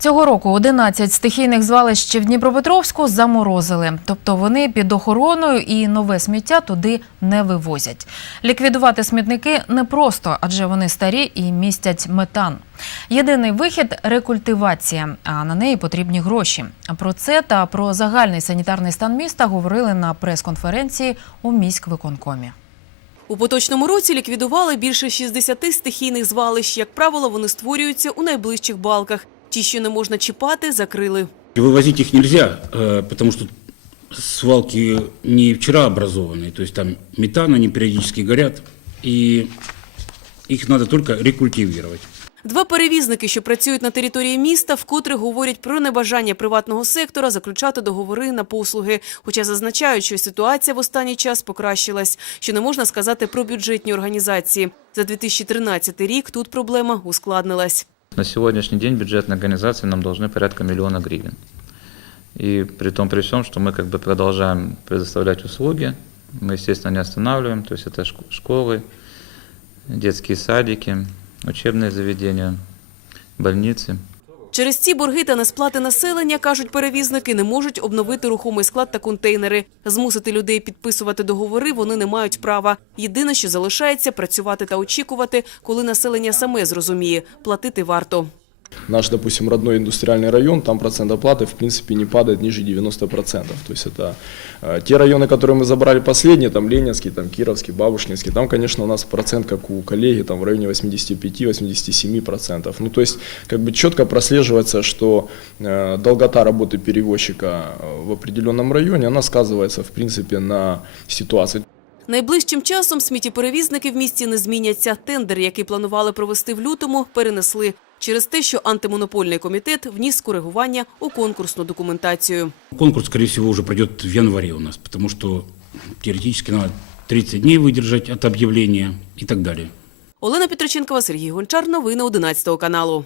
Цього року 11 стихійних звалищ в Дніпропетровську заморозили. Тобто вони під охороною і нове сміття туди не вивозять. Ліквідувати смітники непросто, адже вони старі і містять метан. Єдиний вихід рекультивація, а на неї потрібні гроші. Про це та про загальний санітарний стан міста говорили на прес-конференції у міськвиконкомі. У поточному році ліквідували більше 60 стихійних звалищ. Як правило, вони створюються у найближчих балках. Ті, що не можна чіпати, закрили. И Вывозить их нельзя, э, потому что свалки не вчера образованы, то есть там метан, они периодически горят, и их надо только рекультивировать. Два перевізники, що працюють на території міста, вкотре говорять про небажання приватного сектора заключати договори на послуги. Хоча зазначають, що ситуація в останній час покращилась, що не можна сказати про бюджетні організації. За 2013 рік тут проблема ускладнилась. На сегодняшний день бюджетные организации нам должны порядка миллиона гривен. И при том, при всем, что мы как бы продолжаем предоставлять услуги, мы, естественно, не останавливаем, то есть это шк- школы, детские садики, учебные заведения, больницы. Через ці борги та несплати населення, кажуть перевізники, не можуть обновити рухомий склад та контейнери. Змусити людей підписувати договори вони не мають права. Єдине, що залишається – працювати та очікувати, коли населення саме зрозуміє – платити варто. Наш, допустим, родной индустриальный район, там процент оплаты, в принципе, не падает ниже 90%. То есть это э, те районы, которые мы забрали последние, там Ленинский, там Кировский, Бабушкинский, там, конечно, у нас процент, как у коллеги, там в районе 85-87%. Ну, то есть, как бы четко прослеживается, что э, долгота работы перевозчика э, в определенном районе, она сказывается, в принципе, на ситуации. Найближчим часом сміттєперевізники в місті не зміняться. Тендер, який планували провести в лютому, перенесли через те, що антимонопольний комітет вніс коригування у конкурсну документацію. Конкурс, скорее всего, уже пройдет в январе у нас, потому что теоретически надо 30 дней выдержать от объявления и так далее. Олена Петроченкова, Сергій Гончар. Новини 11 каналу.